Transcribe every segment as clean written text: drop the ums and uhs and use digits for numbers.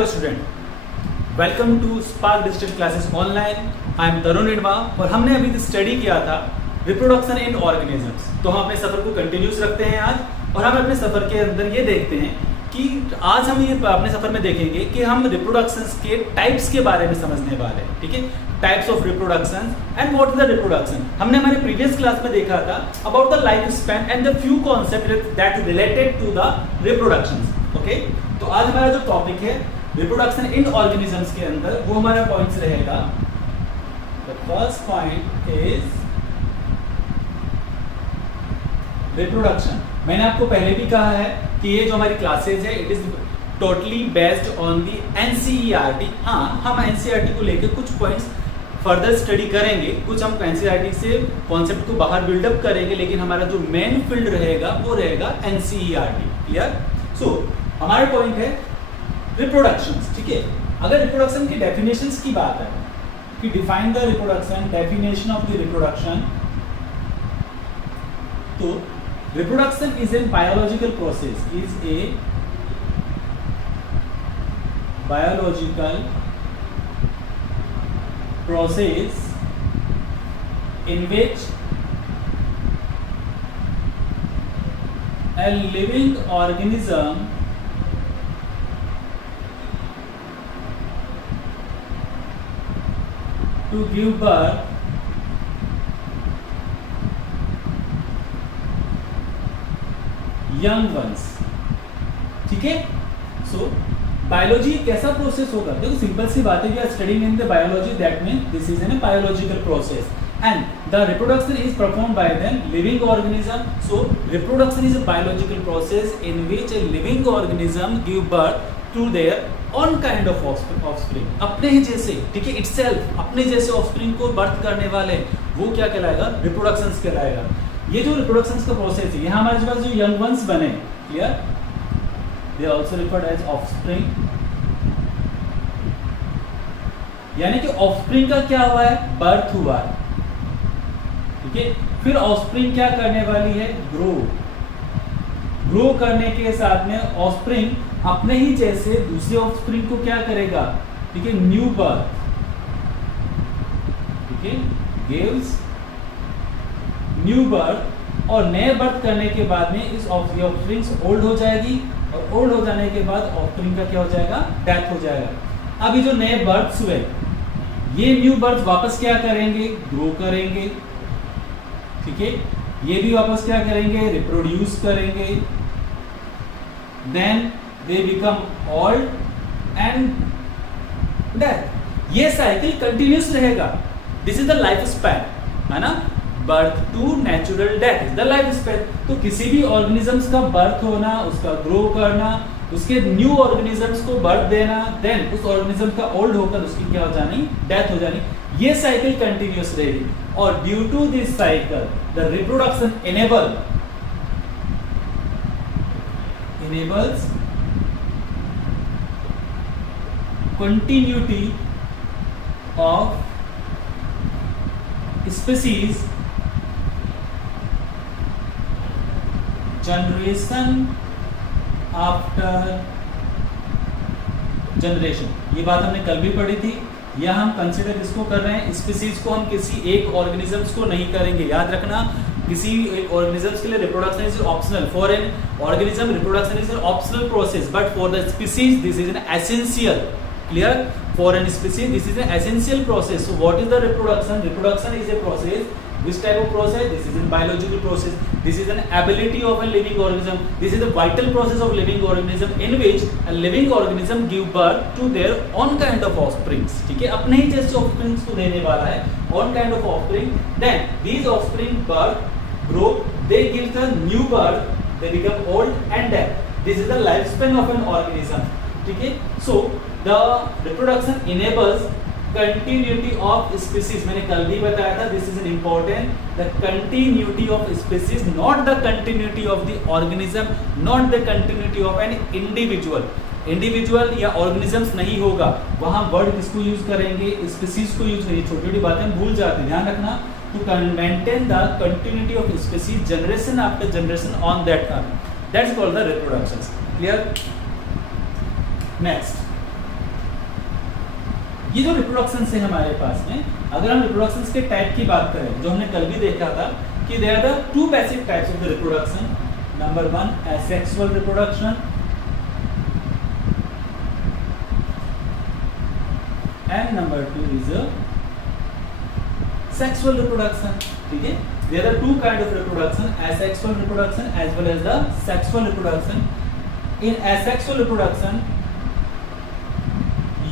Hello student, welcome to Spark digital classes online. I am Tarun Nidwa और हमने अभी study किया था रिप्रोडक्शन इन ऑर्गेनिजम्स। तो हम अपने सफर को कंटिन्यूस रखते हैं आज, और हम अपने सफर के अंदर ये देखते हैं कि आज हम ये अपने सफर में देखेंगे कि हम रिप्रोडक्शंस के टाइप्स के बारे में समझने वाले हैं। ठीक है, types of reproduction and what is the reproduction. हमने हमारे प्रीवियस क्लास में देखा था about the life span and the few concept that related to the reproductions. Okay, तो आज हमारा जो टॉपिक है रिप्रोडक्शन इन ऑर्गेनिजम्स के अंदर, वो हमारा पॉइंट्स रहेगा। The first point is reproduction. मैंने आपको पहले भी कहा है कि ये जो हमारी क्लासेज है it is totally based on the NCERT. हाँ, हम एनसीईआरटी को लेकर कुछ पॉइंट्स फर्दर स्टडी करेंगे, कुछ हम एनसीईआरटी से कॉन्सेप्ट को बाहर बिल्डअप करेंगे, लेकिन हमारा जो मेन फील्ड रहेगा वो रहेगा एनसीईआरटी। क्लियर? सो हमारा पॉइंट है रिप्रोडक्शंस। ठीक है, अगर रिप्रोडक्शन की डेफिनेशंस की बात है कि define the reproduction, definition of the reproduction, तो reproduction is a biological process, is a biological process in which a living organism to give birth young ones. ठीक है, सो बायोलॉजी कैसा प्रोसेस होगा? देखो सिंपल सी बात है, we are studying in the biology, that mean this is an biological process and the reproduction is performed by then living organism. So reproduction is a biological process in which a living organism give birth to their own kind of offspring, अपने ही जैसे। ठीक है, itself अपने जैसे offspring को birth करने वाले, वो क्या कहलाएगा? रिप्रोडक्शन कहलाएगा। ये जो रिप्रोडक्शन का प्रोसेस है, यहाँ हमारे पास जो यंग वंस बने, clear, they are also referred as offspring. यानी कि ऑफस्प्रिंग का क्या हुआ है? बर्थ हुआ है। ठीक है, फिर ऑफस्प्रिंग क्या करने वाली है? ग्रो करने के साथ में ऑफस्प्रिंग अपने ही जैसे दूसरे ऑफस्प्रिंग को क्या करेगा? ठीक है, न्यू बर्थ। ठीक है, गिव्स न्यू बर्थ, और नए बर्थ करने के बाद में इस ऑफस्प्रिंग्स ओल्ड हो जाएगी, और ओल्ड हो जाने के बाद ऑफस्प्रिंग का क्या हो जाएगा? डेथ हो जाएगा। अब ये जो नए बर्थ्स हुए, ये न्यू बर्थ वापस क्या करेंगे? ग्रो करेंगे। ठीक है, ये भी वापस क्या करेंगे? रिप्रोड्यूस करेंगे। Then they become old and death. ये साइकिल कंटिन्यूस रहेगा। This is the life span, है ना? Birth to natural death is the life span. तो किसी भी ऑर्गेनिजम्स का बर्थ होना, उसका ग्रो करना, उसके न्यू ऑर्गेनिजम्स को बर्थ देना, देन उस ऑर्गेनिज्म का ओल्ड होकर उसकी क्या हो जानी? डेथ हो जानी। ये साइकिल कंटिन्यूस रहेगी, और due to this cycle the reproduction enables continuity of species generation after generation. ये बात हमने कल भी पढ़ी थी। या हम कंसिडर इसको कर रहे हैं, स्पीसीज को हम किसी एक ऑर्गेनिजम्स को नहीं करेंगे। याद रखना, किसी एक ऑर्गेनिजम्स के लिए reproduction is optional. For an organism reproduction is an optional process, but for the species this is an essential. Clear? For an species this is an essential process. So what is the reproduction? Reproduction is a process. Which type of process? This is a biological process. This is an ability of a living organism. This is a vital process of living organism in which a living organism give birth to their own kind of offsprings. ठीक है, अपने ही जैसे offsprings को देने वाला है, own kind of offspring. Then these offspring birth, grow, they give the new birth, they become old and dead. This is the lifespan of an organism. ठीक है, so the reproduction enables continuity of species. मैंने कल भी बताया था, this is an important, the continuity of species, not the continuity of the organism, not the continuity of an individual. Individual या organisms नहीं होगा, वहां वर्ड किसको यूज करेंगे? स्पीसीज को यूज करेंगे। छोटी छोटी बातें भूल जाते हैं, ध्यान रखना। to maintain the continuity of species generation after generation on that earth. That's called the reproductions. Clear? Next, ये जो रिप्रोडक्शन है हमारे पास में, अगर हम रिप्रोडक्शन के टाइप की बात करें, जो हमने कल भी देखा था कि there are the two basic types of the reproduction. Number 1 asexual reproduction and number 2 is sexual reproduction. ठीक है, there are two kind of reproduction, asexual reproduction as well as the sexual reproduction. In asexual reproduction,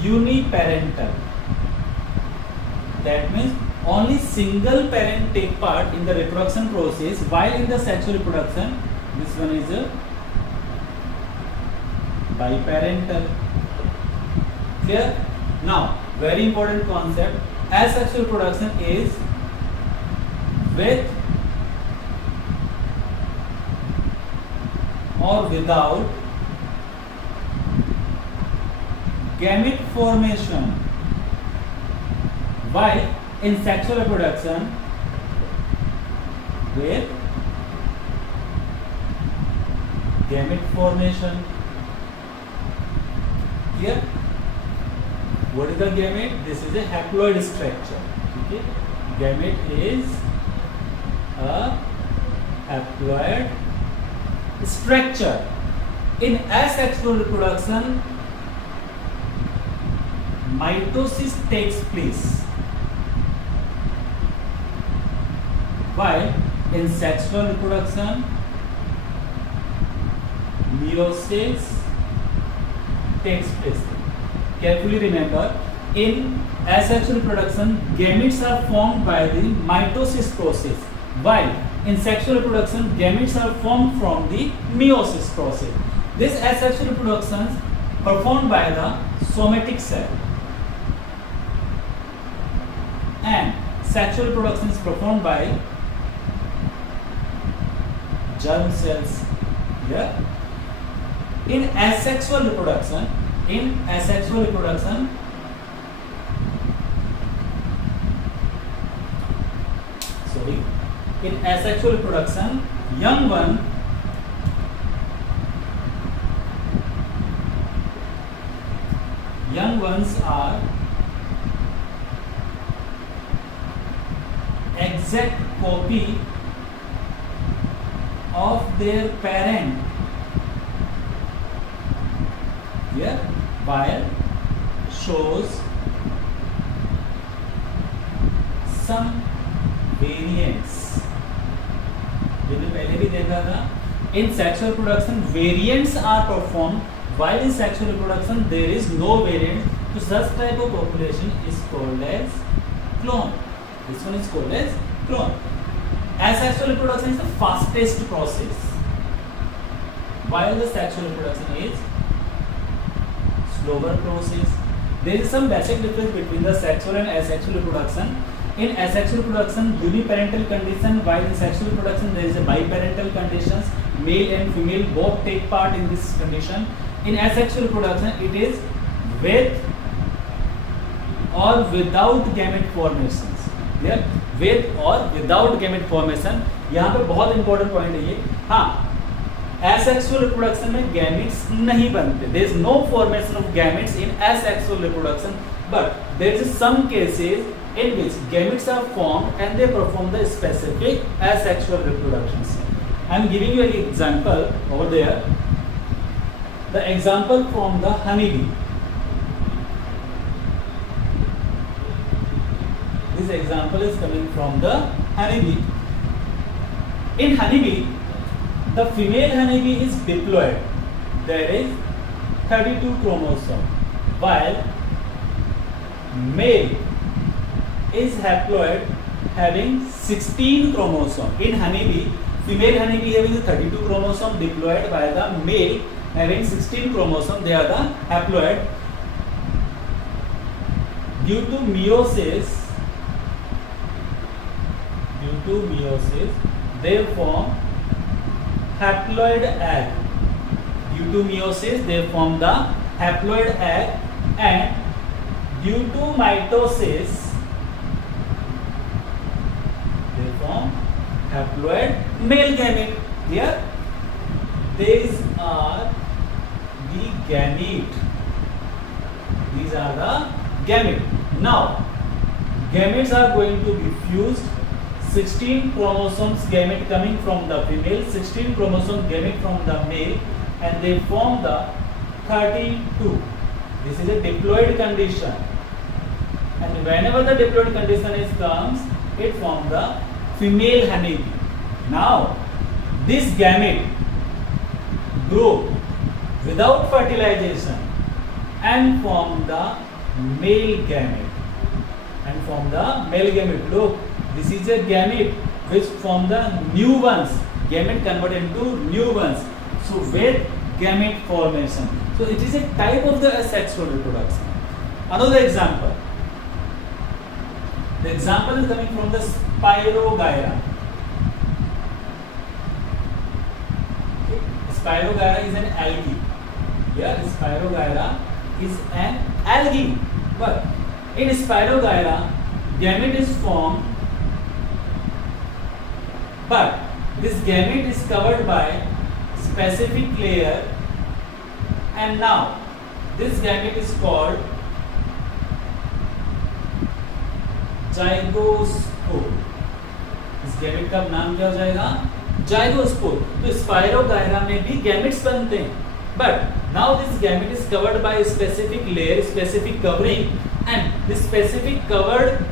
uniparental, that means only single parent take part in the reproduction process, while in the sexual reproduction this one is a biparental. Clear? Now very important concept, asexual reproduction is with or without gamete formation, while in sexual reproduction with gamete formation. Here, what is the gamete? This is a haploid structure. Okay, gamete is a haploid structure. In asexual reproduction, mitosis takes place, while in sexual reproduction, meiosis takes place. Carefully remember, in asexual reproduction, gametes are formed by the mitosis process, while in sexual reproduction, gametes are formed from the meiosis process. This asexual reproduction is performed by the somatic cell, and sexual reproduction is performed by germ cells. Yeah. In asexual reproduction, in asexual reproduction, young ones are exact copy of their parent. Here, while shows some variants. पहले भी देखा था, in sexual reproduction variants are performed, while in sexual reproduction there is no variant. So such type of population is called as clone. This one is called as clone. Asexual reproduction is the fastest process, while the sexual reproduction is slower process. There is some basic difference between the sexual and asexual reproduction. In asexual reproduction, uniparental condition, while in sexual reproduction there is a biparental conditions. Male and female both take part in this condition. In asexual reproduction, it is with or without gamete formations. Clear? With or without gamete formation. यहाँ पे बहुत important point है ये. हाँ, asexual reproduction में gametes नहीं बनते. There is no formation of gametes in asexual reproduction, but there is some cases in which gametes are formed and they perform the specific asexual reproductions. I am giving you an example over there. The example from the honeybee. This example is coming from the honeybee. In honeybee, the female honeybee is diploid. There is 32 chromosomes, while male is haploid having 16 chromosomes. In honeybee, female honeybee having 32 chromosomes diploid, while the male having 16 chromosomes, they are the haploid. Due to meiosis, they form haploid egg. Due to meiosis, they form the haploid egg, and due to mitosis, they form haploid male gamete. Here, these are the gamete. These are the gamete. Now gametes are going to be fused. 16 chromosomes gamete coming from the female, 16 chromosome gamete from the male, and they form the 32. This is a diploid condition, and whenever the diploid condition comes, it forms the female honeybee. Now this gamete grow without fertilization and form the male gamete. And from the male gamete, look, this is a gamete which form the new ones. Gamete converted into new ones. So with gamete formation. So it is a type of the asexual reproduction. Another example. The example is coming from the Spirogyra. Okay. Spirogyra is an algae. Here Spirogyra is an algae. But in Spirogyra, gamete is formed, but this gamete is covered by specific layer, and now this gamete is called zygospore. इस gamete का नाम क्या हो जाएगा? Zygospore. तो spirogyra में भी gametes बनते हैं, but now this gamete is covered by specific layer, specific covering, and this specific covered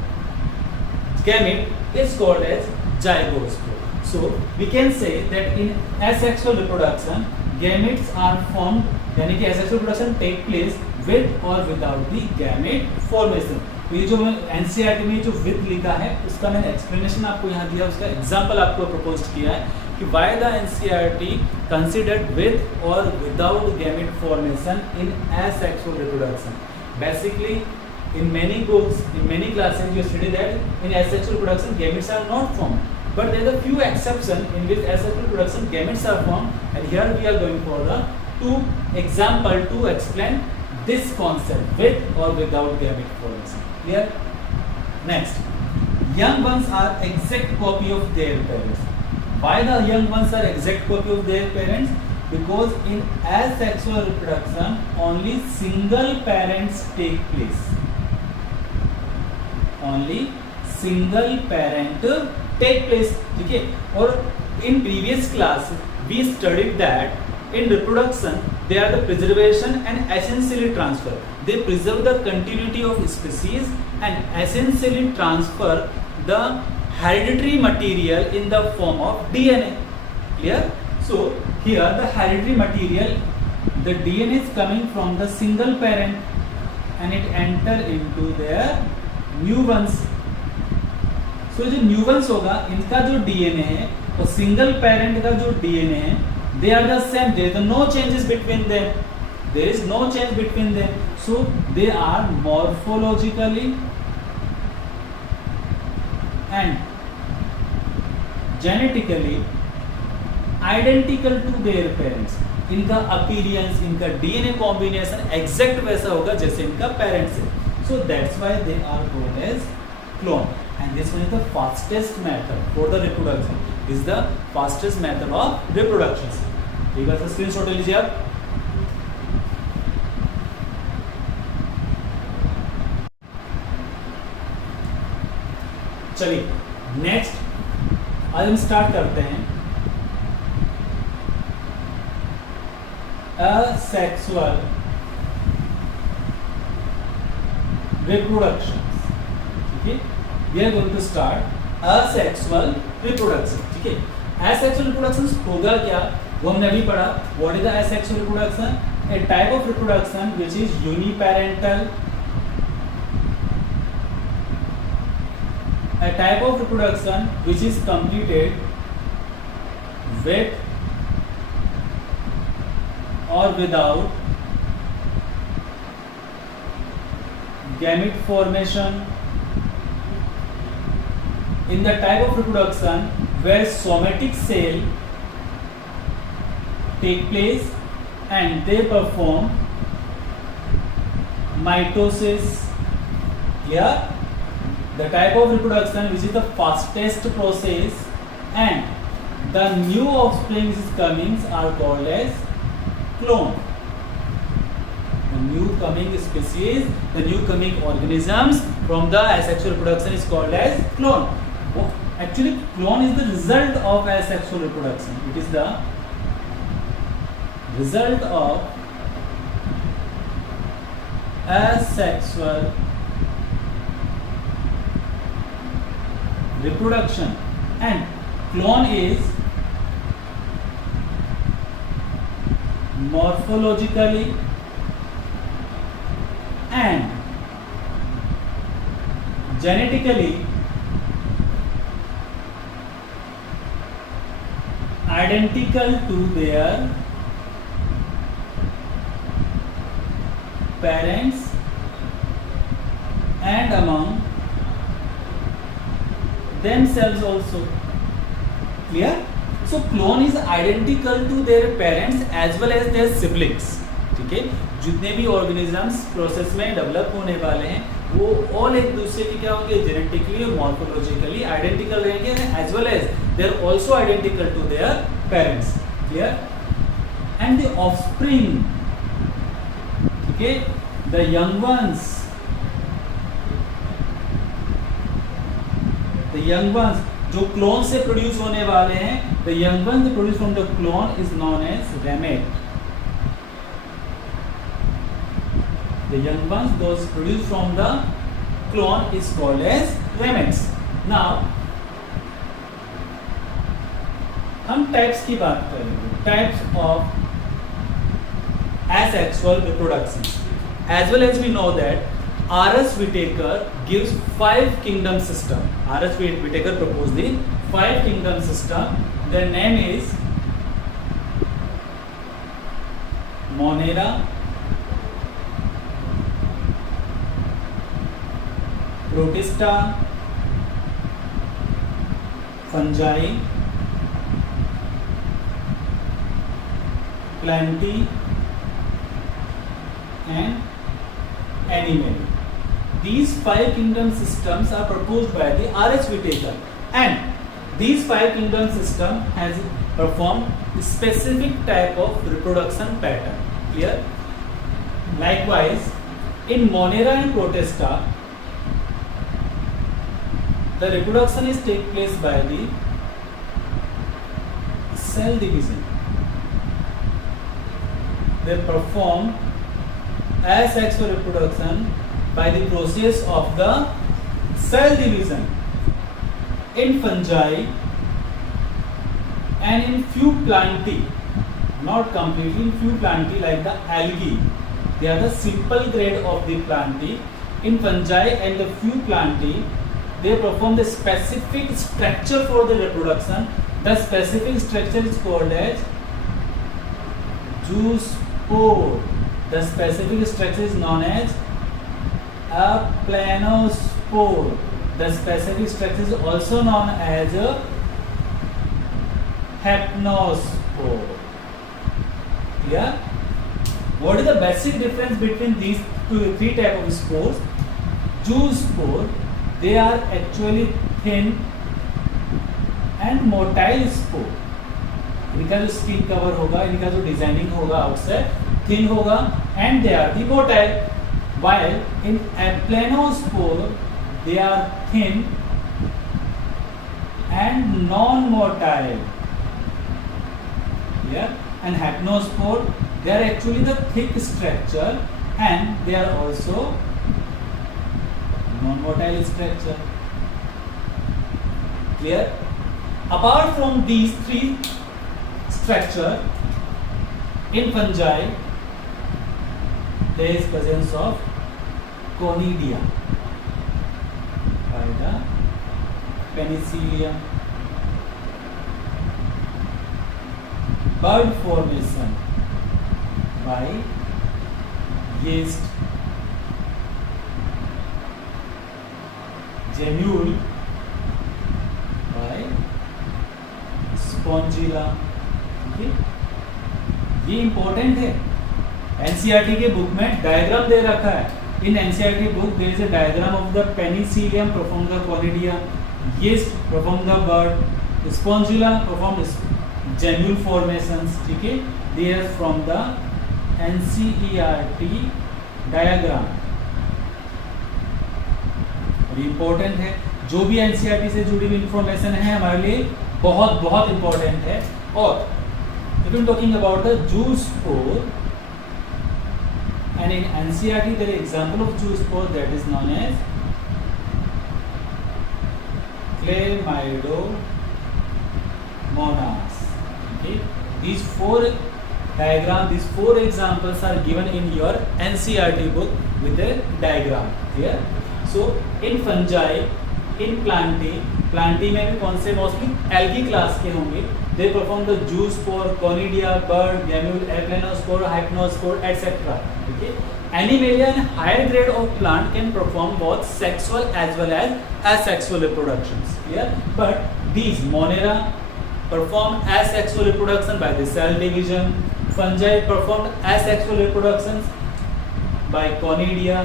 gamete is called as zygospore. So we can say that in asexual reproduction gametes are formed, यानी कि asexual reproduction take place with or without the gamete formation. तो ये जो NCERT में जो with लिखा है उसका मैंने एक्सप्लेनेशन आपको यहाँ दिया, उसका एग्जांपल आपको प्रपोज किया है कि why the NCERT considered with और without gamete formation in asexual reproduction. Basically in many books, in many classes you study that in asexual reproduction gametes are not formed, but there are a few exceptions in which asexual reproduction gametes are formed, and here we are going for the two example to explain this concept with or without gamete formation. Clear? Next, young ones are exact copy of their parents. Why the young ones are exact copy of their parents? Because in asexual reproduction only single parents take place. Only single parent take place. ठीक है. और in previous class we studied that in reproduction they are the preservation and essentially transfer. They preserve the continuity of species and essentially transfer the hereditary material in the form of DNA. Clear? So here the hereditary material, the DNA is coming from the single parent and it enter into their new ones. So जो new once होगा इनका जो DNA है और single parent का जो DNA है, they are the same, there is no changes between them, there is no change between them. So they are morphologically and genetically identical to their parents. इनका appearance, इनका DNA combination exact वैसा होगा जैसे इनका parents है. So that's why they are called as clone, and this one is the fastest method for the reproduction. This is the fastest method of reproduction. एक बार screenshot ले लीजिए आप. चलिए नेक्स्ट आज हम स्टार्ट करते हैं asexual reproductions. ठीक है. We are going to start asexual reproduction. ठीक है. Asexual reproduction होगा क्या वो हमने अभी पढ़ा. What is the asexual reproduction? A type of reproduction which is uniparental. A type of reproduction which is completed with or without gamete formation. In the type of reproduction where somatic cell take place and they perform mitosis. Here the type of reproduction which is the fastest process and the new offspring is coming are called as clone. The new coming species, the new coming organisms from the asexual reproduction is called as clone. Actually, clone is the result of asexual reproduction. It is the result of asexual reproduction, and clone is morphologically and genetically identical to their parents and among themselves also. Clear? So clone is identical to their parents as well as their siblings. ठीक है, जितने भी organisms process में develop होने वाले हैं वो all एक दूसरे के क्या होंगे, जेनेटिकली और मॉर्फोलॉजिकली आइडेंटिकल रहेंगे, as well as they are also identical to their parents. Clear? And the offspring, ठीक है, द यंग वंस, जो क्लोन से प्रोड्यूस होने वाले हैं, the young ones produce from the clone is known as ramet. The young ones, those produced from the clone, is called as gametes. Now, हम types की बात करेंगे. Types of asexual reproduction. As well as we know that R.S. Whitaker gives 5 kingdom system. R.S. Whitaker proposed the 5 kingdom system. The name is Monera, Protista, fungi, plantae and animal. These 5 kingdom systems are proposed by the R.S. Whitaker, and these 5 kingdom system has performed specific type of reproduction pattern. Clear? Likewise, in Monera and Protista, the reproduction is take place by the cell division. They perform asexual reproduction by the process of the cell division in fungi and in few plantae, not completely, in few plantae like the algae. They are the simple grade of the plantae. In fungi and the few plantae, they perform the specific structure for the reproduction. The specific structure is called as zoospore. The specific structure is known as a planospore. The specific structure is also known as a hypnospore. Clear? What is the basic difference between these three type of spores? Zoospore, they are actually thin and motile spore. इनका जो skin cover होगा, इनका जो designing होगा outside thin होगा, and they are the motile. While in planospore, they are thin and non-motile. Yeah, and hypnospore, they are actually the thick structure and they are also non-motile structure. Clear? Apart from these three structure, in fungi there is presence of conidia by the penicillium. Bud formation by yeast. Gemule by spongilla. Okay? ये important है. NCERT के book में diagram दे रखा है. In NCERT book there is a diagram of the penicillium perform the conidia, yeast perform the bud, spongilla perform gemule formations. ठीक है, they are from the NCERT diagram important है। जो भी एनसीईआरटी से जुड़ी हुई इंफॉर्मेशन है हमारे लिए बहुत बहुत इंपॉर्टेंट है। और if I'm talking about the Jew spore, and in NCERT there is example of Jew spore that is known as Chlamydomonas. Okay, these four examples are given in your NCERT book with a diagram here. So in fungi, in plantae में भी कौन से mostly algae class के होंगे। They perform the zoospore, conidia, bird, gamule, aplanospore, hypnospore, etc. Okay. Animalia and higher grade of plant can perform both sexual as well as asexual reproductions. Yeah. But these Monera perform asexual reproduction by the cell division. Fungi performed asexual reproductions by conidia.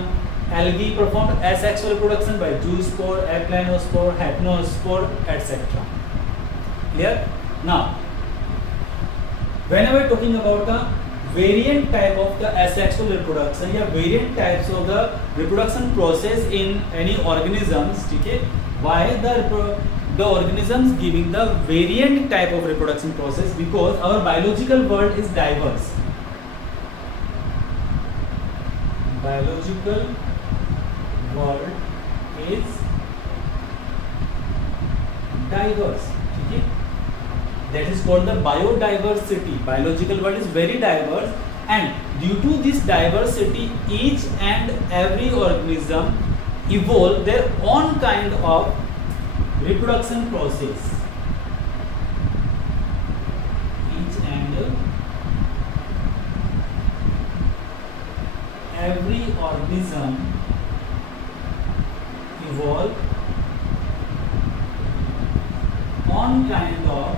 Algae performed asexual reproduction by zoospore, aplanospore, hypnospore, etc. Clear? Now, whenever talking about the variant type of the asexual reproduction या variant types of the reproduction process in any organisms, ठीक है? Why the organisms giving the variant type of reproduction process? Because our biological world is diverse. Biological world is diverse. ठीक है? That is called the biodiversity. Biological world is very diverse, and due to this diversity, each and every organism evolve their own kind of reproduction process. Each and every organism evolve own kind of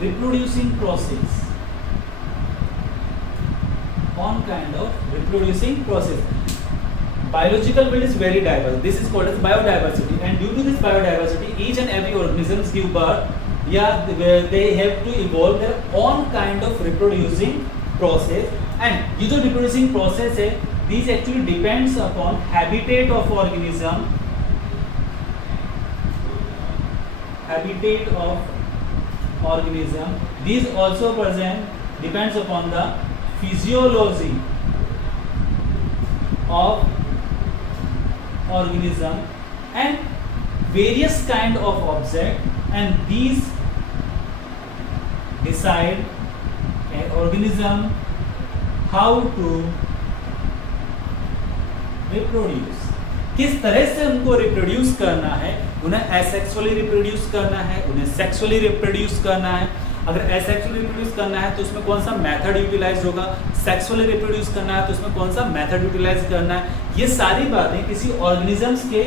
reproducing process. On kind of reproducing process. Biological world is very diverse. This is called as biodiversity, and due to this biodiversity, each and every organisms give birth. Yeah, they have to evolve their own kind of reproducing process, and ये जो reproducing process है, these actually depends upon habitat of organism. Habitat of organism. These also present depends upon the physiology of organism and various kind of object, and these decide an organism how to reproduce. किस तरह से उनको reproduce करना है, उन्हें asexually reproduce करना है, उन्हें सेक्सुअली रिप्रोड्यूस करना है। अगर एसेक्सुअली रिप्रोड्यूस करना है तो उसमें कौन सा मेथड यूटिलाइज होगा, सेक्सुअली रिप्रोड्यूस करना है तो उसमें कौन सा मेथड यूटिलाइज करना है। ये सारी बातें किसी ऑर्गेनिजम्स के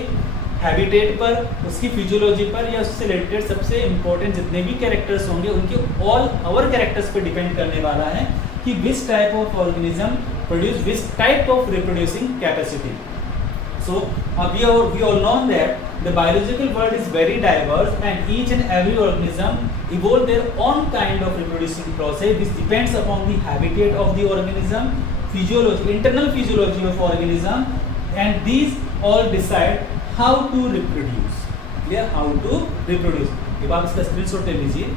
हैबिटेट पर, उसकी फिजियोलॉजी पर या उससे रिलेटेड सबसे इंपॉर्टेंट जितने भी कैरेक्टर्स होंगे उनके ऑल ओवर कैरेक्टर्स पर डिपेंड करने वाला है कि which type of organism produce which type of reproducing capacity. So we all know that the biological world is very diverse, and each and every organism evolve their own kind of reproducing process which depends upon the habitat of the organism, physiology, internal physiology of organism, and these all decide how to reproduce. Clear? How to reproduce. अब आप इसका screenshot ले लीजिए.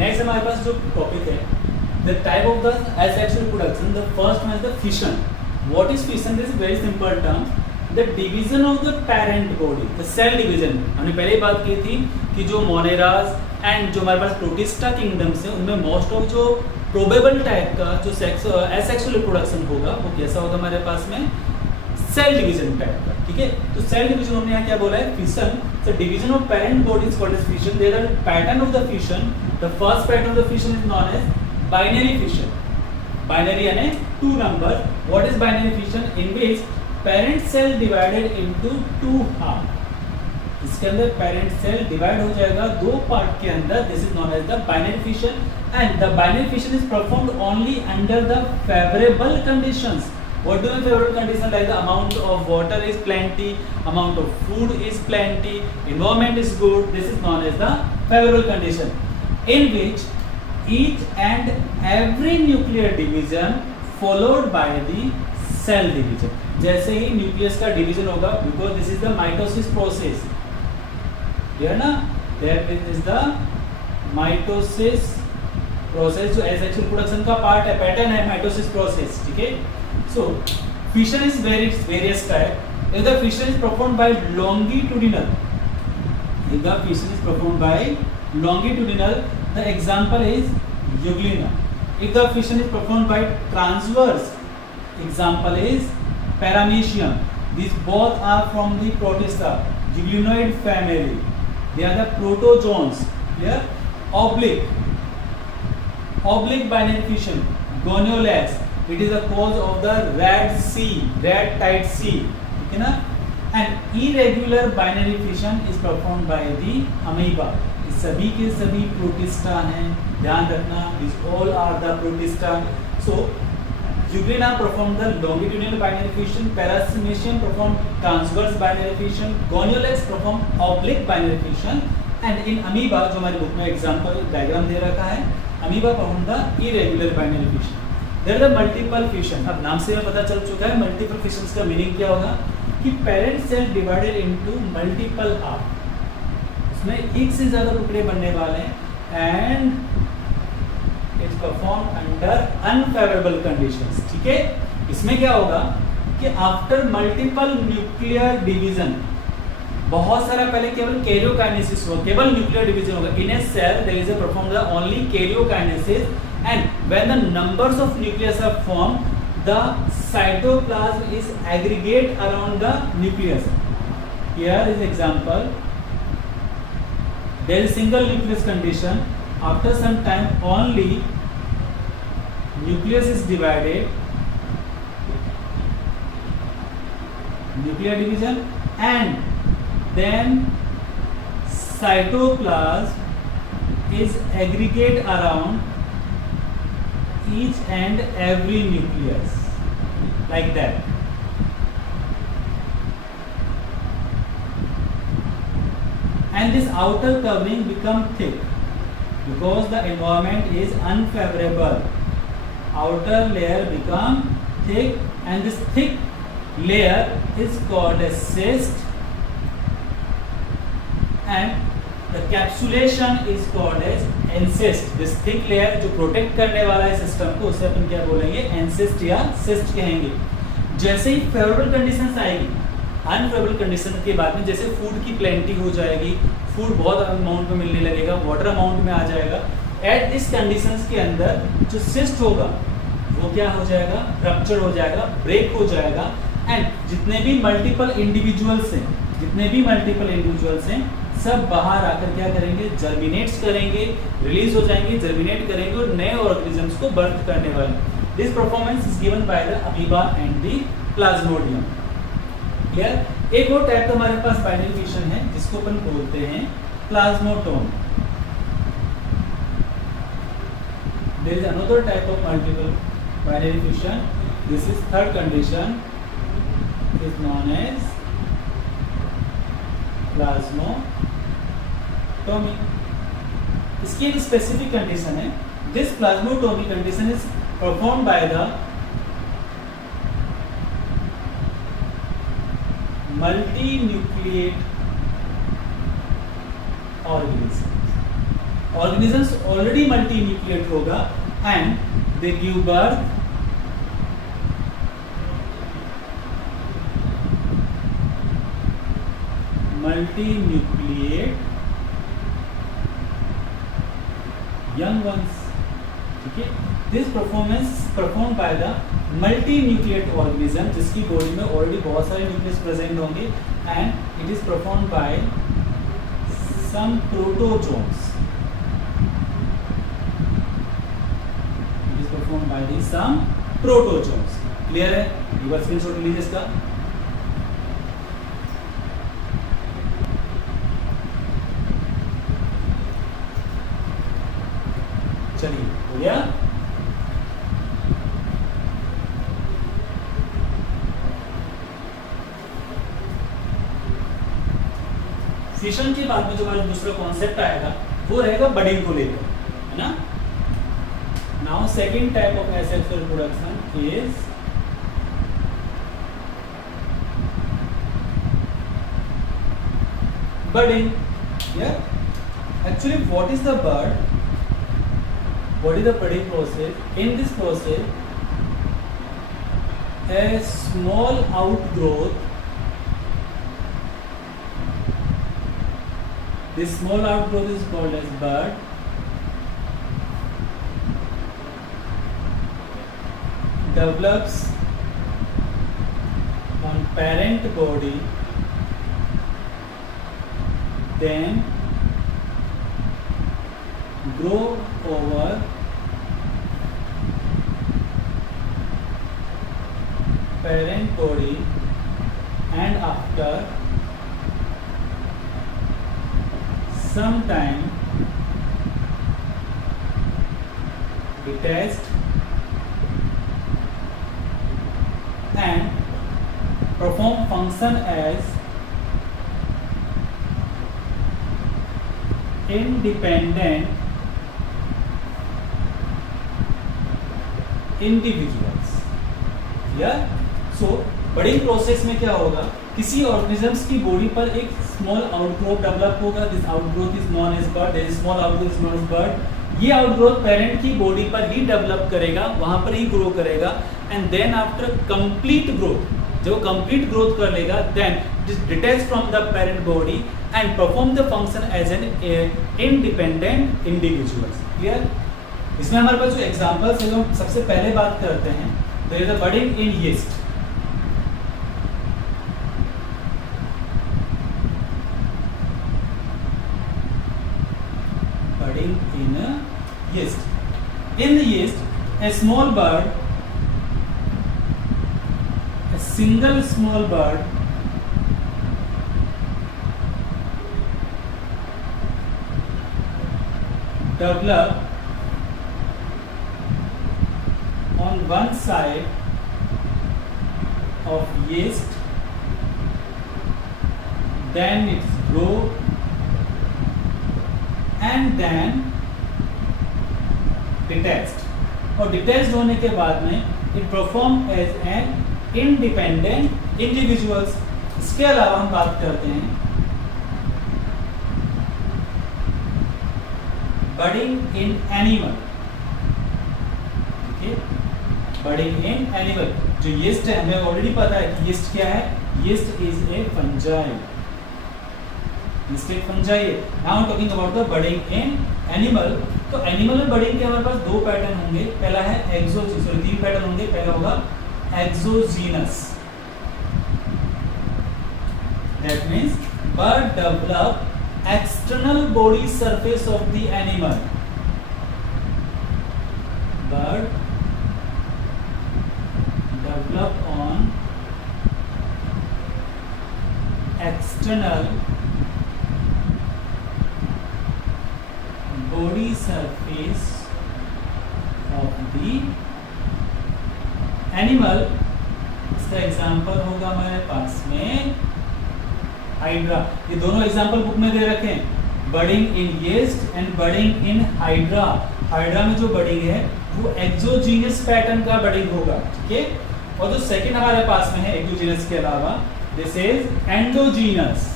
Next हमारे पास जो topic है, the type of the asexual reproduction. The first one is the fission. What is fission? This is very simple term. The division of the parent body, the cell division. हमने पहले ही बात की थी कि जो मोनेराज एंड जो हमारे पास प्रोटिस्टा किंगडम्स है उनमें मोस्ट ऑफ जो प्रोबेबल टाइप का जो एसेक्सुअल रिप्रोडक्शन होगा वो कैसा होगा हमारे पास में, सेल डिवीजन टाइप का. ठीक है, तो सेल डिवीजन हमने यहाँ क्या बोला है, fission. So division of parent body is called as fission. There are pattern of the fission. The first pattern of the fission is known as binary fission. Binary यानी two number. What is binary fission? In which parent cell divided into 2 half, इसके अंदर parent cell divide हो जाएगा 2 part के अंदर, this is known as the binary fission, and the binary fission is performed only under the favourable conditions. What do you mean favorable condition? Like the amount of water is plenty, amount of food is plenty, environment is good. This is known as the favorable condition, in which each and every nuclear division followed by the cell division. जैसे ही nucleus का division होगा, because this is the mitosis process. Clear ना? That is the mitosis process जो asexual production का part है, pattern है mitosis process. ठीक है? So fission is various type. If the fission is performed by longitudinal, if the fission is performed by longitudinal, the example is euglena. If the fission is performed by transverse, example is paramecium. These both are from the Protista, euglenoid family. They are the protozoans. Clear? Oblique binary fission, goniolax. It is the cause of the red tide sea. ठीक है ना? And irregular binary fission is performed by the amoeba. ये सभी के सभी protista हैं, ध्यान रखना. These all are the protista. So euglena perform the longitudinal binary fission, paramecium perform transverse binary fission, goniolax perform oblique binary fission, and in amoeba जो हमारी book में एग्जांपल डायग्राम दे रखा है, amoeba perform the irregular binary fission. There are the multiple fission. अब नाम से हमें पता चल चुका है multiple fissions का मीनिंग क्या होगा, कि parent cell divided into multiple half, उसमें एक से ज्यादा टुकड़े बनने वाले हैं, and it's perform under unfavourable conditions. ठीक है? इसमें क्या होगा कि आफ्टर मल्टीपल न्यूक्लियर डिवीजन, बहुत सारा पहले केवल कैरियोकाइनेसिस होगा, केवल न्यूक्लियर डिवीजन होगा. In a cell there is a perform the only karyokinesis, and when the numbers of nucleus are formed, the cytoplasm is aggregate around the nucleus. Here is example. There is single nucleus condition. After some time only nucleus is divided, nuclear division, and then cytoplasm is aggregate around each and every nucleus, like that. And this outer covering become thick because the environment is unfavorable. Outer layer become thick, and this thick layer is called as cyst, and the capsulation is called as encyst. This thick layer जो protect करने वाला है system को, उसे अपन क्या बोलेंगे, एनसिस्ट या cyst कहेंगे. जैसे ही फेवरेबल कंडीशंस आएगी, अनफेवरेबल कंडीशन के बाद में जैसे फूड की प्लेंटी हो जाएगी, फूड बहुत अमाउंट में मिलने लगेगा, वाटर अमाउंट में आ जाएगा, एट दिस कंडीशंस के अंदर जो सिस्ट होगा वो क्या हो जाएगा, रप्चर हो जाएगा, ब्रेक हो जाएगा, एंड जितने भी मल्टीपल इंडिविजुअल्स हैं सब बाहर आकर क्या करेंगे, जर्मिनेट्स करेंगे, रिलीज हो जाएंगे, जर्मिनेट करेंगे और नए ऑर्गेनिजम्स को बर्थ करने वाले. This performance is given by the amoeba and the Plasmodium. Clear? एक और टाइप हमारे पास बाइनरी फिशन है जिसको अपन बोलते हैं plasmotome. There is another type of multiple binary fission. This is third condition, is known as plasmotomy. इसकी एक स्पेसिफिक कंडीशन है. This plasmotomy condition is perform by the multi nucleate organisms already multi nucleate होगा, and they give birth multi-nucleate young ones. ठीक है? This performance performed by the multi-nucleate organism जिसकी body में already बहुत सारे nucleus present होंगे, and it is performed by some protozoans. It is performed by some protozoans. Clear है? एक बार screenshot लीजिए इसका. चलिए हो गया। फिशन के बाद में जो हमारा दूसरा कॉन्सेप्ट आएगा वो रहेगा बडिंग को लेकर, है ना। Now second type of asexual reproduction is budding. Yeah, actually what is the bud, what is the budding process? In this process a small outgrowth, this small outgrowth is called as bud, develops on parent body, then grow over parent body, and after some time detached and perform function as independent individuals. Yeah, so budding process में क्या होगा, किसी organisms की body पर एक small outgrowth develop होगा, this outgrowth is known as bud, this small outgrowth is known as bud. ये outgrowth parent की बॉडी पर ही डेवलप करेगा, वहां पर ही ग्रो करेगा, and then after complete growth, जब कंप्लीट ग्रोथ कर लेगा, then it is detached from the parent body and perform the function as an independent individuals. Clear? इसमें हमारे पास जो एग्जांपल्स है, हम सबसे पहले बात करते हैं, there is a budding in yeast. Budding in a yeast. In the yeast, a small bud, a single small bud develop on one side of yeast, then it grow and then detached, और detached होने के बाद में it perform as an independent individuals. इसके अलावा हम बात करते हैं budding in animal. Okay, budding in animal. जो yeast है, हमें ऑलरेडी पता है कि yeast क्या है, yeast is a fungi. yeast एक fungi है. Now talking about the budding in animal. तो एनिमल में बडिंग के हमारे पास दो पैटर्न होंगे, पहला है तीन पैटर्न होंगे, पहला होगा exogenous, that means bud develop external body surface of the animal. Bird develop on external body surface of the animal. इसका एग्जांपल होगा हमारे पास में हाइड्रा। ये दोनों एग्जांपल बुक में दे रखे हैं, budding in yeast and budding in hydra. Hydra में जो बडिंग है वो एक्सोजीनस पैटर्न का बडिंग होगा, ठीक है। और जो सेकंड हमारे पास में है एक्सोजीनस के अलावा, दिस इज एंडोजीनस।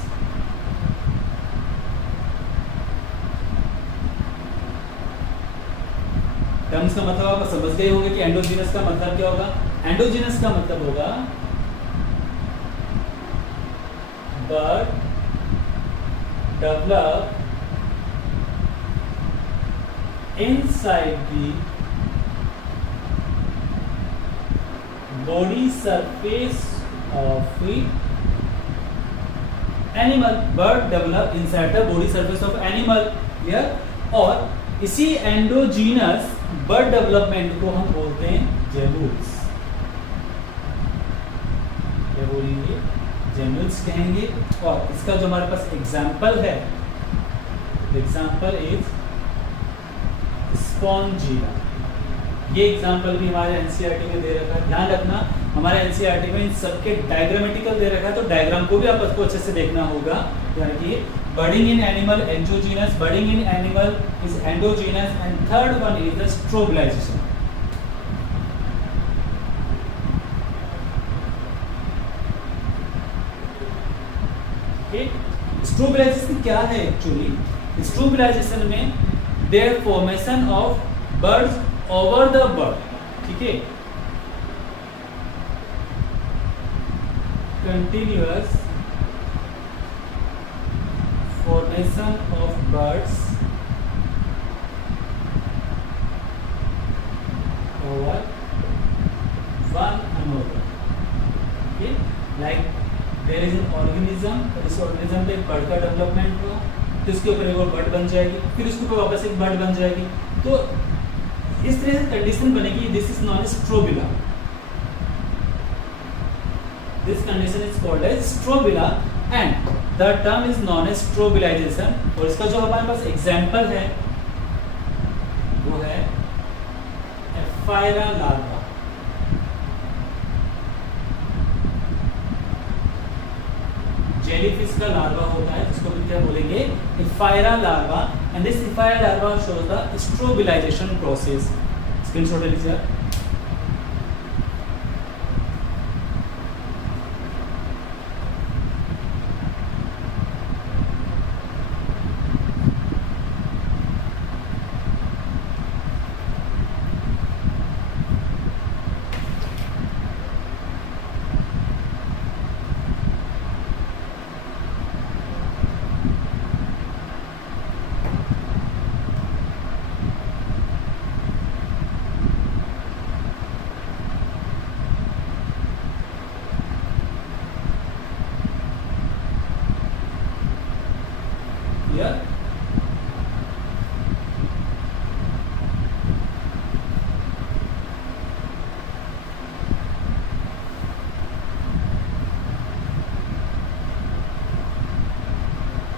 टर्म्स का मतलब आप समझ गए होंगे कि एंडोजीनस का मतलब क्या होगा। एंडोजीनस का मतलब होगा but develop inside the body surface of the animal. Bird develop inside the body surface of animal. Yeah? और इसी एंडोजीनस बर्ड डेवलपमेंट को हम बोलते हैं जेम्यूल्स। क्या बोलेंगे? जेम्यूल्स कहेंगे। और इसका जो हमारे पास एग्जाम्पल है, एग्जाम्पल इज स्पॉन्जिया। ये एग्जाम्पल भी हमारे एनसीईआरटी में दे रखा है, ध्यान रखना हमारे एनसीईआरटी में इन सबके डायग्रामेटिकल दे रखा है, तो डायग्राम को भी आपको अच्छे से देखना होगा। यानी budding in animal endogenous, budding in animal is endogenous, and third one is the strobilization. Strobilization क्या है एक्चुअली? स्ट्रोबिलाइजेशन में there formation of buds over the bud, ठीक है, continuous formation of buds over one another, okay, like there is an organism, इस organism पे एक bird का development हुआ, तो इसके ऊपर एक और बर्ड बन जाएगी, फिर उसके ऊपर वापस एक बर्ड बन जाएगी, तो इस तरह से कंडीशन बनेगी। This is known as strobila, this condition is called as strobila, and the term is known as strobilization. और इसका जो हमारे पास एग्जांपल है वो है एफाइरा लार्वा। जेलीफिश का लार्वा होता है जिसको भी क्या बोलेंगे, ephyra larva, and this ephyra larva shows the strobilization process. Screenshot ले लीजिए।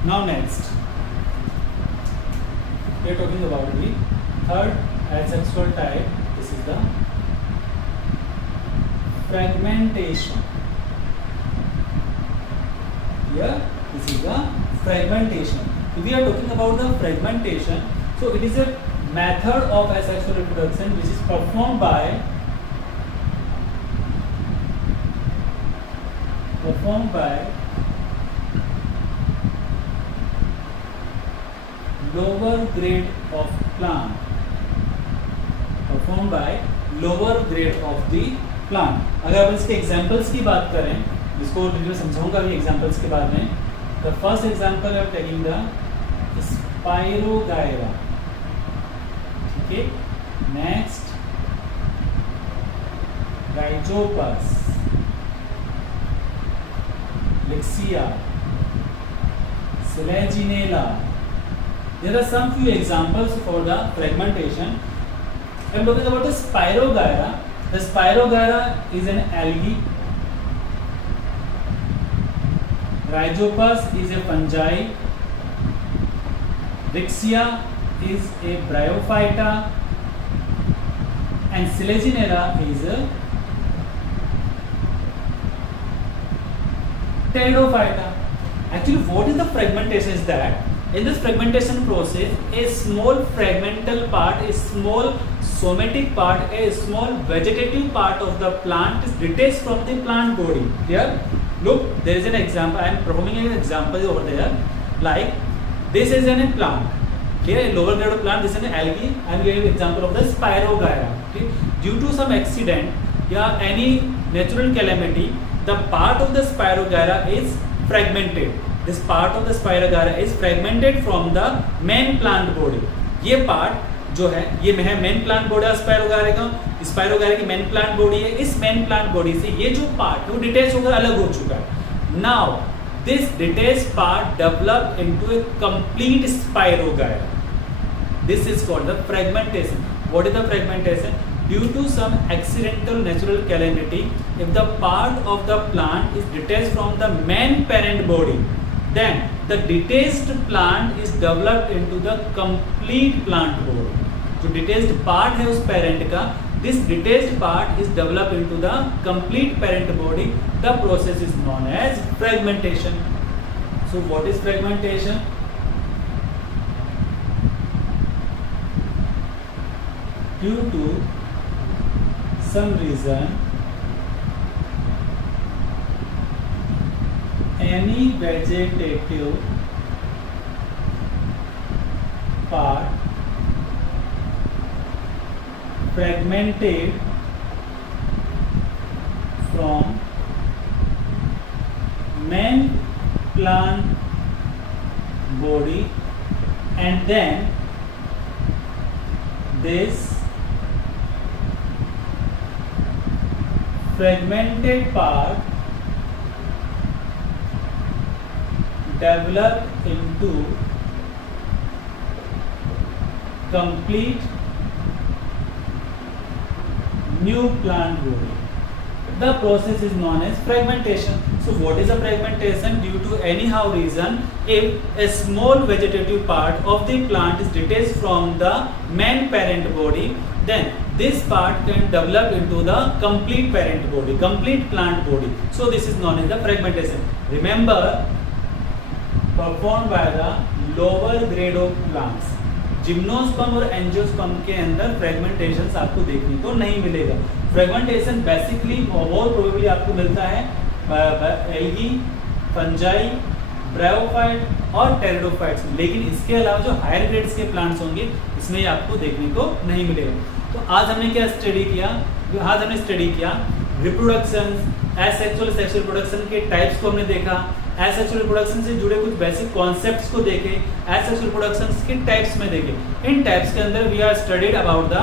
Now next, we are talking about the third asexual type. This is the fragmentation. Here, this is the fragmentation. So we are talking about the fragmentation. So it is a method of asexual reproduction which is performed by lower grade of plant, performed by lower grade of the plant. अगर अपन इसके examples की बात करें, जिसको मैं समझाऊंगा अभी examples के बाद में, the first example I am taking the Spirogyra, ठीक है, next Rhizopus, Lexia, Selaginella. There are some few examples for the fragmentation. I am talking about the Spirogyra. The Spirogyra is an algae. Rhizopus is a fungi. Lexia is a bryophyta, and Selaginella is a pteridophyta. Actually, what is the fragmentation is that in this fragmentation process, a small fragmental part, a small somatic part, a small vegetative part of the plant is detached from the plant body. Here, look, there is an example. I am performing an example over there. Like this is a plant. Here, a lower grade of plant. This is an algae. I am giving an example of the Spirogyra. Okay, due to some accident, yeah, any natural calamity, the part of the Spirogyra is fragmented. This part of the Spirogyra is fragmented from the main plant body. ये part जो है ये main plant body है spirogyra का, spirogyra की main plant body है। इस main plant body से ये जो पार्ट है वो डिटेच होकर अलग हो चुका है। Now this detach part develop into A complete spirogyra. This is called the fragmentation. What is the fragmentation? Due to some accidental natural calamity, if the part of the plant is detached from the main parent body, then the detached plant is developed into the complete plant body. जो detached part है उस parent का, this detached part is develop into the complete parent body, the process is known as fragmentation. So what is fragmentation? Due to some reason, any vegetative part fragmented from main plant body, and then this fragmented part develop into complete new plant body. The process is known as fragmentation. So what is a fragmentation? Due to anyhow reason, if a small vegetative part of the plant is detached from the main parent body, then this part can develop into the complete parent body, complete plant body. So this is known as the fragmentation. Remember, performed by the lower grade of plants. Gymnosperm और angiosperm के अंदर fragmentation आपको देखने को नहीं मिलेगा. Fragmentation basically मोर probably आपको मिलता है एल्गी, फंजाई, ब्रायोफाइट और टेरिडोफाइट्स में, लेकिन इसके अलावा जो हायर ग्रेड्स के प्लांट्स होंगे इसमें ये आपको देखने को नहीं मिलेगा. तो आज हमने क्या स्टडी किया? आज हमने स्टडी किया रिप्रोडक्शन, एसेक्सुअल सेक्सुअल रिप्रोडक्शन के टाइप्स को हमने देखा, एसेक्सुअल रिप्रोडक्शन से जुड़े कुछ बेसिक कॉन्सेप्ट्स को देखे, एसेक्सुअल रिप्रोडक्शन के टाइप्स में देखे. इन टाइप्स के अंदर we are studied about the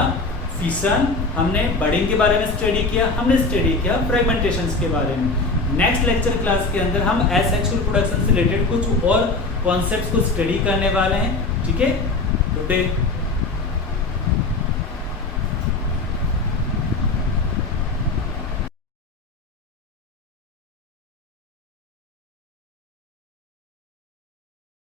fission, हमने बडिंग के बारे में स्टडी किया, हमने स्टडी किया फ्रेगमेंटेशन के बारे में. नेक्स्ट लेक्चर क्लास के अंदर हम एसेक्सुअल रिप्रोडक्शन से रिलेटेड कुछ और कॉन्सेप्ट्स को स्टडी करने वाले हैं. ठीक है, गुड डे.